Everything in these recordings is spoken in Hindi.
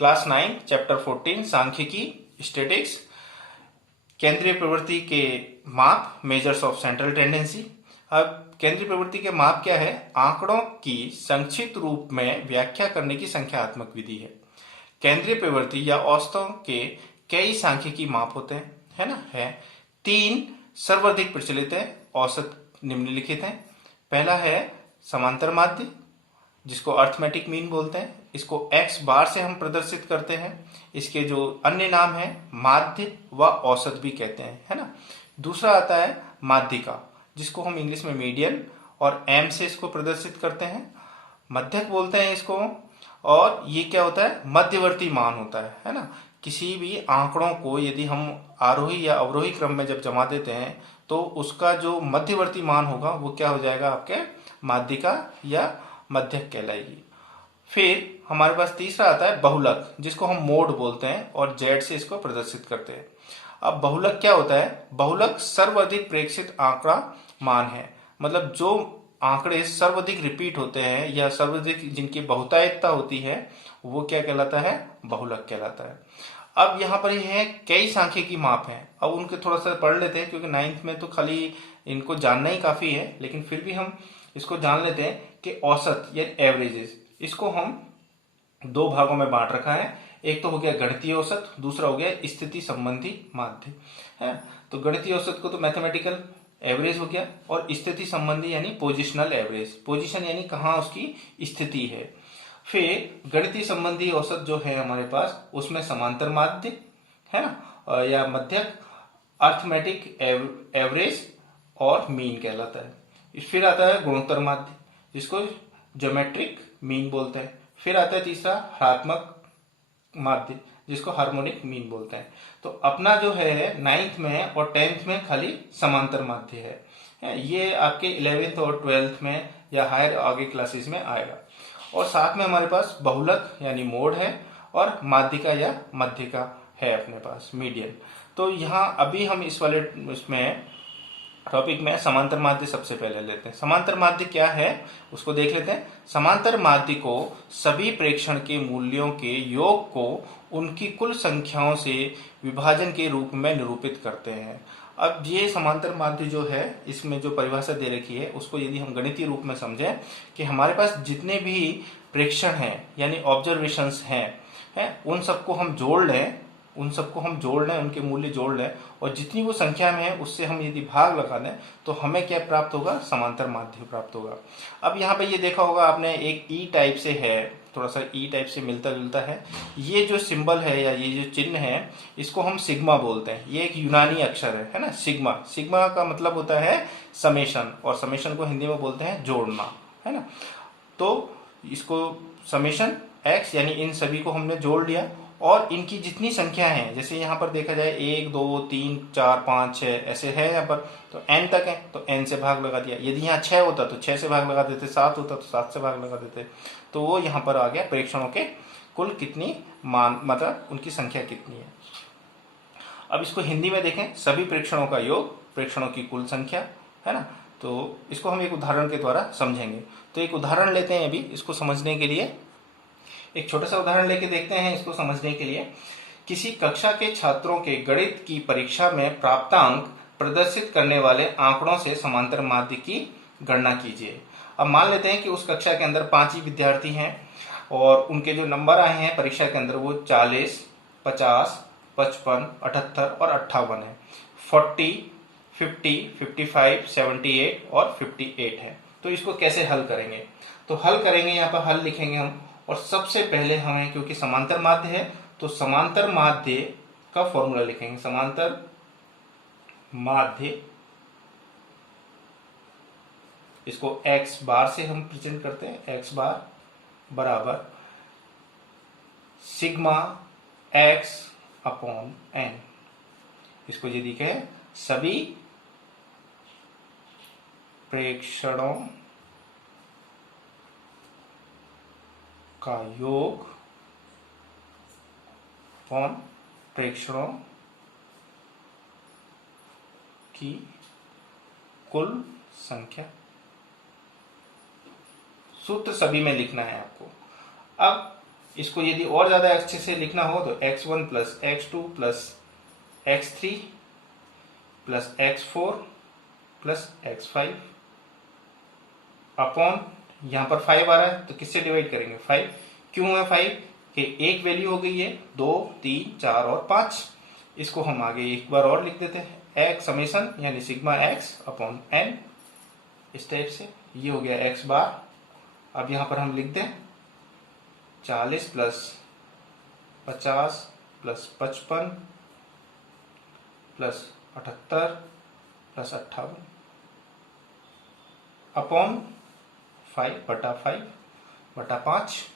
क्लास 9 चैप्टर 14 सांख्यिकी स्टैटिक्स केंद्रीय प्रवृत्ति के माप मेजर्स ऑफ सेंट्रल टेंडेंसी। अब केंद्रीय प्रवृत्ति के माप क्या है? आंकड़ों की संक्षिप्त रूप में व्याख्या करने की संख्यात्मक विधि है। केंद्रीय प्रवृत्ति या औसतों के कई सांख्यिकी माप होते हैं, है ना? है 3 सर्वाधिक प्रचलित है। औसत निम्नलिखित है। पहला है समांतर माध्य, जिसको अर्थमेटिक मीन बोलते हैं। इसको x बार से हम प्रदर्शित करते हैं। इसके जो अन्य नाम है माध्य व औसत भी कहते हैं, है ना? दूसरा आता है माध्यिका, जिसको हम इंग्लिश में मीडियन और m से इसको प्रदर्शित करते हैं। मध्यक बोलते हैं इसको। और ये क्या होता है? मध्यवर्ती मान होता है ना? किसी भी आंकड़ों को यदि हम आरोही या अवरोही क्रम में जब जमा देते हैं तो उसका जो मध्यवर्ती मान होगा वो क्या हो जाएगा? आपके माध्यिका या मध्यक कहलाएगी। फिर हमारे पास तीसरा आता है बहुलक, जिसको हम मोड बोलते हैं और जेड से इसको प्रदर्शित करते हैं। अब बहुलक क्या होता है? बहुलक सर्वाधिक प्रेक्षित आंकड़ा मान है। मतलब जो आंकड़े सर्वाधिक रिपीट होते हैं या सर्वाधिक जिनकी बहुतायतता होती है वो क्या कहलाता है? बहुलक कहलाता है। अब यहाँ पर ये है कई सांख्यिकी माप हैं। अब उनके थोड़ा सा पढ़ लेते हैं, क्योंकि 9th में तो खाली इनको जानना ही काफी है, लेकिन फिर भी हम इसको जान लेते हैं कि औसत या एवरेजेस, इसको हम 2 भागों में बांट रखा है। एक तो हो गया गणितीय औसत, दूसरा हो गया स्थिति संबंधी माध्य, है। तो गणितीय औसत को तो मैथमेटिकल एवरेज हो गया, और स्थिति संबंधी यानी पोजिशनल एवरेज, पोजिशन यानी कहाँ उसकी स्थिति है। फिर गणितीय संबंधी औसत जो है हमारे पास, उसमें समांतर माध्य, है ना, या मध्यक, अर्थमेटिक एवरेज और मीन कहलाता है। फिर आता है गुणोत्तर माध्य, जिसको ज्योमेट्रिक मीन बोलते हैं। फिर आता है तीसरा हरात्मक माध्य, जिसको हार्मोनिक मीन बोलते हैं। तो अपना जो है 9th में और 10th में खाली समांतर माध्य है। ये आपके 11th और 12th में या हायर आगे क्लासेस में आएगा। और साथ में हमारे पास बहुलक यानी मोड है, और माध्यिका या मध्यिका है अपने पास, मीडियन। तो यहाँ अभी हम इस वाले इसमें टॉपिक में समांतर माध्य सबसे पहले लेते हैं। समांतर माध्य क्या है उसको देख लेते हैं। समांतर माध्य को सभी प्रेक्षण के मूल्यों के योग को उनकी कुल संख्याओं से विभाजन के रूप में निरूपित करते हैं। अब ये समांतर माध्य जो है, इसमें जो परिभाषा दे रखी है उसको यदि हम गणितीय रूप में समझें कि हमारे पास जितने भी प्रेक्षण हैं यानी ऑब्जर्वेशंस हैं उन सबको हम जोड़ लें, उनके मूल्य जोड़ लें, और जितनी वो संख्या में है उससे हम यदि भाग लगा दें तो हमें क्या प्राप्त होगा? समांतर माध्य प्राप्त होगा। अब यहाँ पे ये देखा होगा आपने, एक ई टाइप से है, थोड़ा सा ई टाइप से मिलता जुलता है। ये जो सिंबल है या ये जो चिन्ह है, इसको हम सिग्मा बोलते हैं। ये एक यूनानी अक्षर है ना, सिग्मा। सिग्मा का मतलब होता है समेशन, और समेशन को हिंदी में बोलते हैं जोड़ना, है ना। तो इसको समेशन एक्स यानी इन सभी को हमने जोड़ लिया, और इनकी जितनी संख्या है, जैसे यहाँ पर देखा जाए 1 2 3 4 5 6 ऐसे है यहाँ पर, तो n तक है तो n से भाग लगा दिया। यदि यहाँ 6 होता तो 6 से भाग लगा देते, 7 होता तो 7 से भाग लगा देते। तो वो यहाँ पर आ गया प्रेक्षणों के कुल कितनी मान, मतलब उनकी संख्या कितनी है। अब इसको हिंदी में देखें, सभी प्रेक्षणों का योग, प्रेक्षणों की कुल संख्या, है ना। तो इसको हम एक उदाहरण के द्वारा समझेंगे। तो एक उदाहरण लेते हैं अभी इसको समझने के लिए। एक छोटा सा उदाहरण लेके देखते हैं इसको समझने के लिए। किसी कक्षा के छात्रों के गणित की परीक्षा में प्राप्तांक प्रदर्शित करने वाले आंकड़ों से समांतर माध्य की गणना कीजिए। अब मान लेते हैं कि उस कक्षा के अंदर 5 ही विद्यार्थी हैं, और उनके जो नंबर आए हैं परीक्षा के अंदर वो 40, 50, 55, 78 और 58 है। 40, 50, 55, 78 और 58 है। तो इसको कैसे हल करेंगे? तो हल करेंगे, यहाँ पर हल लिखेंगे हम। और सबसे पहले हमें, क्योंकि समांतर माध्य है तो समांतर माध्य का फॉर्मूला लिखेंगे। समांतर माध्य, इसको x बार से हम प्रेजेंट करते हैं। x बार बराबर सिग्मा x अपॉन n। इसको यदि कहें सभी प्रेक्षणों का योग अपॉन प्रेक्षणों की कुल संख्या। सूत्र सभी में लिखना है आपको। अब इसको यदि और ज्यादा अच्छे से लिखना हो तो x1 plus x2 plus x3 plus x4 plus x5 upon, यहां पर 5 आ रहा है तो किससे डिवाइड करेंगे 5। क्यों है 5 कि एक वैल्यू हो गई है 2 3 4 और 5। इसको हम आगे एक बार और लिख देते हैं, एक्स समेशन यानी सिग्मा एक्स अपॉन एन, इस टाइप से। ये हो गया एक्स बार। अब यहां पर हम लिख दें 40 plus 50 plus 55 plus 78 plus 58 upon 5/5/5।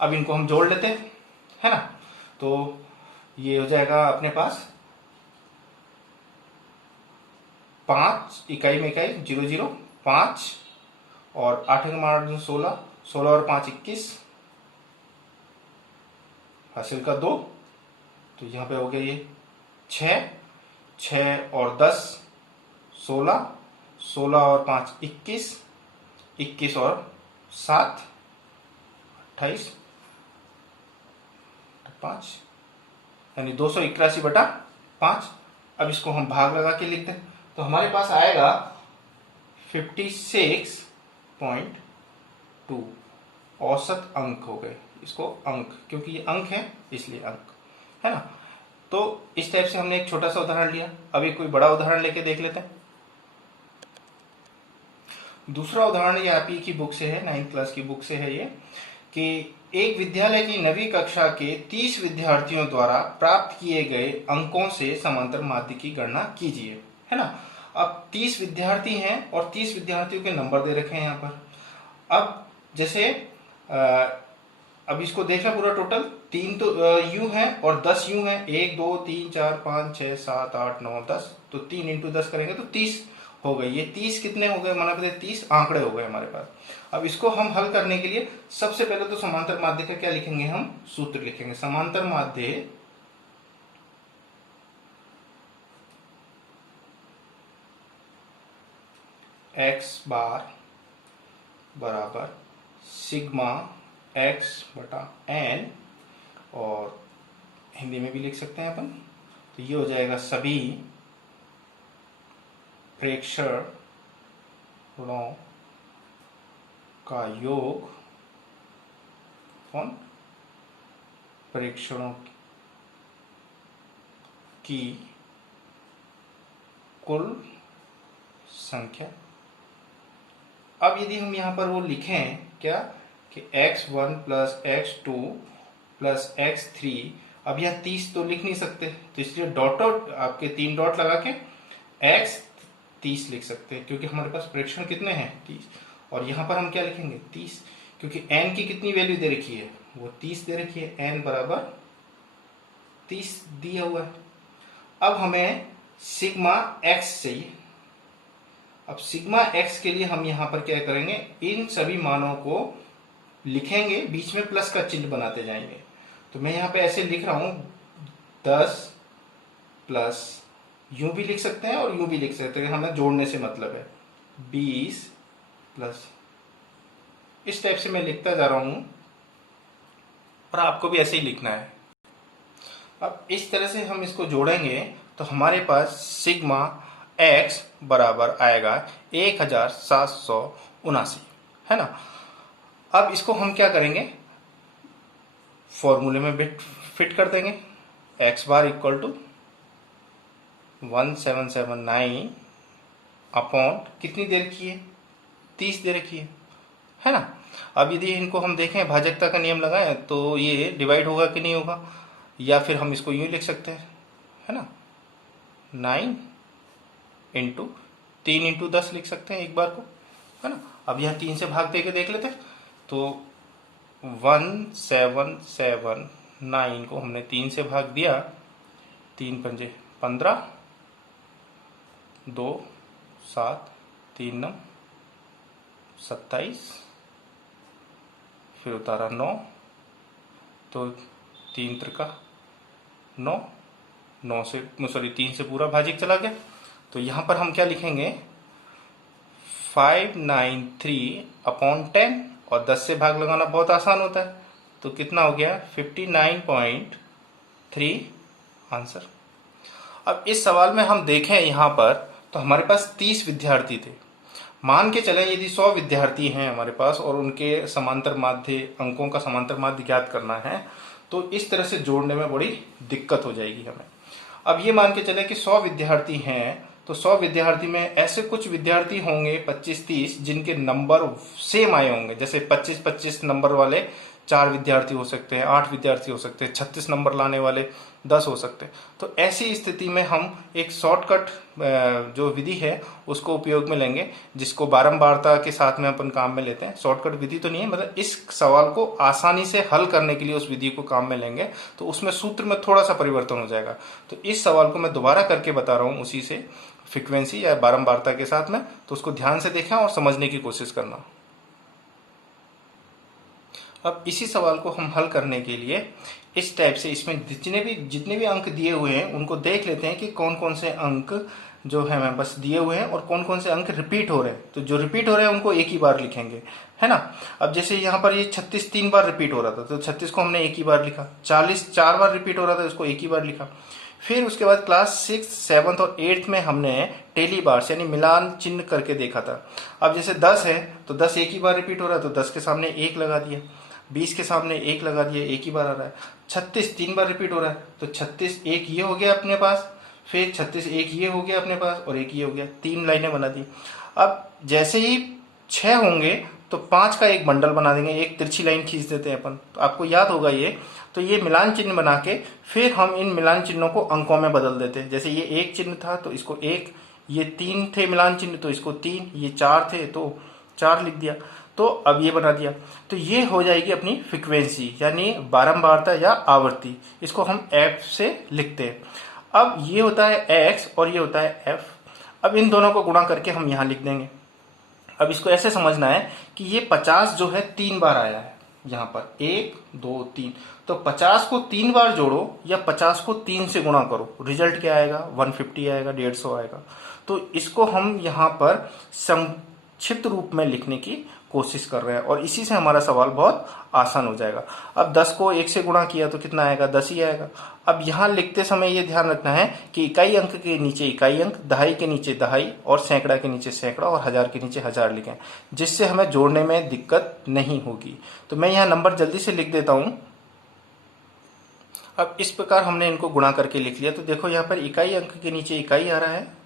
अब इनको हम जोड़ लेते हैं, है ना। तो ये हो जाएगा अपने पास 5 इकाई में इकाई 0 0 5 और 8 का मान 16, 16 और 5 21, हासिल का 2। तो यहाँ पे हो गया ये 6, 6 और 10 16, 16 और 5 21, 21 और 7 28 5, यानी 281/5। अब इसको हम भाग लगा के लिखते हैं तो हमारे पास आएगा 56.2 औसत अंक हो गए। इसको अंक, क्योंकि ये अंक है इसलिए अंक, है ना। तो इस टाइप से हमने एक छोटा सा उदाहरण लिया। अभी कोई बड़ा उदाहरण लेके देख लेते हैं। दूसरा उदाहरण ये आप ही की बुक से है, 9th क्लास की बुक से है ये, कि एक विद्यालय की 9वीं कक्षा के 30 विद्यार्थियों द्वारा प्राप्त किए गए अंकों से समांतर माध्य की गणना कीजिए, है ना। अब 30 विद्यार्थी हैं और 30 विद्यार्थियों के नंबर दे रखे हैं यहाँ पर। अब जैसे अब इसको देखना पूरा टोटल 3 तो यू है और 10 यू है, 1 2 3 4 5 6 7 8 9 10, तो 3 इंटू 10 करेंगे तो 30 हो गई। ये 30 कितने हो गए, माना 30 आंकड़े हो गए हमारे पास। अब इसको हम हल करने के लिए सबसे पहले तो समांतर माध्य का क्या लिखेंगे, हम सूत्र लिखेंगे। समांतर माध्य x बार बराबर सिग्मा x बटा n, और हिंदी में भी लिख सकते हैं अपन। तो ये हो जाएगा सभी प्रेक्षणों का योग प्रेक्षणों की कुल संख्या। अब यदि हम यहां पर वो लिखें क्या कि x1 plus x2 plus x3, अब यह 30 तो लिख नहीं सकते, तो इसलिए डॉट आपके 3 डॉट लगा के x 30 लिख सकते हैं, क्योंकि हमारे पास प्रेक्षण कितने हैं 30। और यहां पर हम क्या लिखेंगे 30, क्योंकि n की कितनी वैल्यू दे रखी है, वो 30 दे रखी है, n बराबर 30 दिया हुआ है। अब हमें सिग्मा x चाहिए। अब सिग्मा x के लिए हम यहां पर क्या करेंगे, इन सभी मानों को लिखेंगे, बीच में प्लस का चिन्ह बनाते जाएंगे। तो मैं यहां पे ऐसे लिख रहा हूं 10 प्लस, यूं भी लिख सकते हैं और यूं भी लिख सकते हैं, हमें जोड़ने से मतलब है 20 प्लस, इस टाइप से मैं लिखता जा रहा हूं और आपको भी ऐसे ही लिखना है। अब इस तरह से हम इसको जोड़ेंगे तो हमारे पास सिग्मा x बराबर आएगा 1779, है ना। अब इसको हम क्या करेंगे, फॉर्मूले में फिट कर देंगे। x bar equal to 1779 upon कितनी दे रखी है, 30 दे रखी है ना। अब यदि इनको हम देखें, भाजकता का नियम लगाएं तो ये डिवाइड होगा कि नहीं होगा, या फिर हम इसको यूं लिख सकते हैं, है ना, 9 इंटू 3 इंटू 10 लिख सकते हैं एक बार को, है ना। अब यह 3 से भाग दे के देख लेते हैं, तो 1779 को हमने 3 से भाग दिया, 3 पंजे 15, 2 7 3 9 27, फिर उतारा 9, तो 3 त्रिका 9, 9 से सॉरी 3 से पूरा भाजिक चला गया। तो यहां पर हम क्या लिखेंगे 593 अपॉन 10, और 10 से भाग लगाना बहुत आसान होता है, तो कितना हो गया 59.3 आंसर। अब इस सवाल में हम देखें यहाँ पर तो हमारे पास 30 विद्यार्थी थे। मान के चलें यदि 100 विद्यार्थी हैं हमारे पास और उनके समांतर माध्य अंकों का समांतर माध्य ज्ञात करना है, तो इस तरह से जोड़ने में बड़ी दिक्कत हो जाएगी हमें। अब ये मान के चले कि 100 विद्यार्थी हैं, तो 100 विद्यार्थी में ऐसे कुछ विद्यार्थी होंगे 25-30 जिनके नंबर सेम आए होंगे। जैसे 25-25 नंबर वाले 4 विद्यार्थी हो सकते हैं, 8 विद्यार्थी हो सकते हैं, 36 नंबर लाने वाले 10 हो सकते हैं। तो ऐसी स्थिति में हम एक शॉर्टकट जो विधि है उसको उपयोग में लेंगे, जिसको बारंबारता के साथ में अपन काम में लेते हैं। शॉर्टकट विधि तो नहीं है, मतलब इस सवाल को आसानी से हल करने के लिए उस विधि को काम में लेंगे, तो उसमें सूत्र में थोड़ा सा परिवर्तन हो जाएगा। तो इस सवाल को मैं दोबारा करके बता रहा हूँ उसी से, फ्रीक्वेंसी या बारंबारता के साथ में, तो उसको ध्यान से देखें और समझने की कोशिश करना। अब इसी सवाल को हम हल करने के लिए इस टाइप से इसमें जितने भी अंक दिए हुए हैं उनको देख लेते हैं कि कौन कौन से अंक जो है हमें बस दिए हुए हैं और कौन कौन से अंक रिपीट हो रहे हैं। तो जो रिपीट हो रहे हैं उनको एक ही बार लिखेंगे, है ना। अब जैसे यहाँ पर ये 36 3 बार रिपीट हो रहा था, तो 36 को हमने एक ही बार लिखा। 40 4 बार रिपीट हो रहा था, उसको एक ही बार लिखा। फिर उसके बाद क्लास 6, 7 और 8 में हमने टेली बार्स यानी मिलान चिन्ह करके देखा था। अब जैसे 10 है तो 10 एक ही बार रिपीट हो रहा है, तो 10 के सामने 1 लगा दिया। 20 के सामने 1 लगा दिया, एक ही बार आ रहा है। 36 3 बार रिपीट हो रहा है, तो 36 एक ये हो गया अपने पास, फिर 36 एक ये हो गया अपने पास और एक ये हो गया, 3 लाइनें बना दी। अब जैसे ही 6 होंगे तो 5 का एक बंडल बना देंगे, एक तिरछी लाइन खींच देते हैं अपन, तो आपको याद होगा ये। तो ये मिलान चिन्ह बना के फिर हम इन मिलान चिन्हों को अंकों में बदल देते हैं। जैसे ये 1 चिन्ह था तो इसको 1, ये 3 थे मिलान चिन्ह तो इसको 3, ये 4 थे तो 4 लिख दिया। तो अब ये बना दिया, तो ये हो जाएगी अपनी फ्रीक्वेंसी यानी बारंबारता या आवृत्ति। इसको हम एफ से लिखते हैं। अब ये होता है एक्स और ये होता है एफ। अब इन दोनों को गुणा करके हम यहां लिख देंगे। अब इसको ऐसे समझना है कि ये 50 जो है 3 बार आया है, यहां पर 1 2 3, तो 50 को 3 बार जोड़ो या 50 को 3 से गुणा करो, रिजल्ट क्या आएगा 150 आएगा, 150 आएगा। तो इसको हम यहां पर संक्षिप्त रूप में लिखने की कोशिश कर रहे हैं और इसी से हमारा सवाल बहुत आसान हो जाएगा। अब 10 को 1 से गुणा किया तो कितना आएगा 10 ही आएगा। अब यहां लिखते समय ये ध्यान रखना है कि इकाई अंक के नीचे इकाई अंक, दहाई के नीचे दहाई और सैकड़ा के नीचे सैकड़ा और हजार के नीचे हजार लिखें, जिससे हमें जोड़ने में दिक्कत नहीं होगी। तो मैं यहाँ नंबर जल्दी से लिख देता हूं। अब इस प्रकार हमने इनको गुणा करके लिख लिया। तो देखो यहाँ पर इकाई अंक के नीचे इकाई आ रहा है,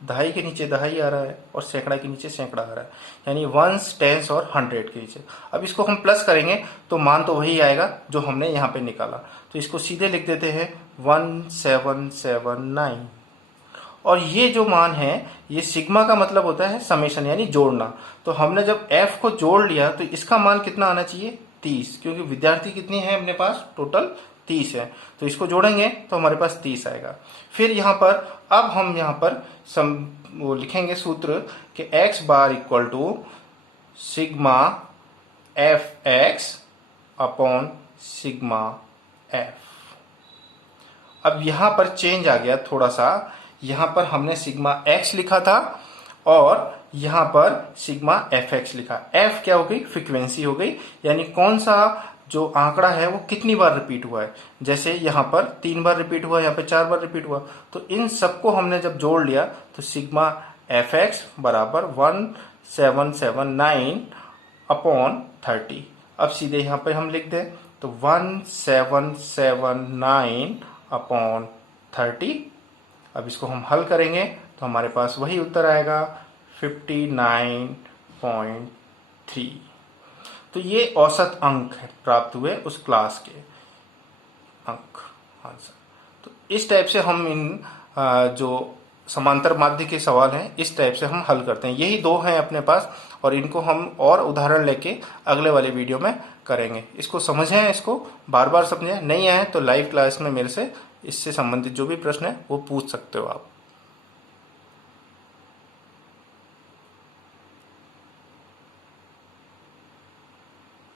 दहाई के नीचे दहाई आ रहा है और सैकड़ा के नीचे सैकड़ा आ रहा है, यानी वंस, टेंस और 100 के नीचे। अब इसको हम प्लस करेंगे तो मान तो वही आएगा जो हमने यहाँ पे निकाला। तो इसको सीधे लिख देते हैं 1779। और ये जो मान है ये सिग्मा का मतलब होता है समेशन यानी जोड़ना। तो हमने जब एफ को जोड़ लिया तो इसका मान कितना आना चाहिए 30, क्योंकि विद्यार्थी कितनी है अपने पास टोटल 30 है। तो इसको जोड़ेंगे तो हमारे पास 30 आएगा। फिर यहाँ पर अब हम यहाँ पर वो लिखेंगे सूत्र कि x bar equal to sigma f x upon sigma f. अब यहाँ पर चेंज आ गया थोड़ा सा, यहाँ पर हमने सिग्मा एक्स लिखा था और यहाँ पर सिग्मा एफ एक्स लिखा। एफ क्या हो गई फ्रीक्वेंसी हो गई, यानी कौन सा जो आंकड़ा है वो कितनी बार रिपीट हुआ है। जैसे यहाँ पर 3 बार रिपीट हुआ, यहाँ पे 4 बार रिपीट हुआ, तो इन सबको हमने जब जोड़ लिया तो सिग्मा एफ एक्स बराबर 1779 अपॉन 30। अब सीधे यहाँ पे हम लिख दें तो 1779 अपॉन 30। अब इसको हम हल करेंगे तो हमारे पास वही उत्तर आएगा 59.3। तो ये औसत अंक है प्राप्त हुए उस क्लास के अंक आंसर। तो इस टाइप से हम इन जो समांतर माध्य के सवाल हैं इस टाइप से हम हल करते हैं। यही 2 हैं अपने पास और इनको हम और उदाहरण लेके अगले वाले वीडियो में करेंगे। इसको समझें, इसको बार बार समझें। नहीं आए तो लाइव क्लास में मेरे से इससे संबंधित जो भी प्रश्न है वो पूछ सकते हो आप।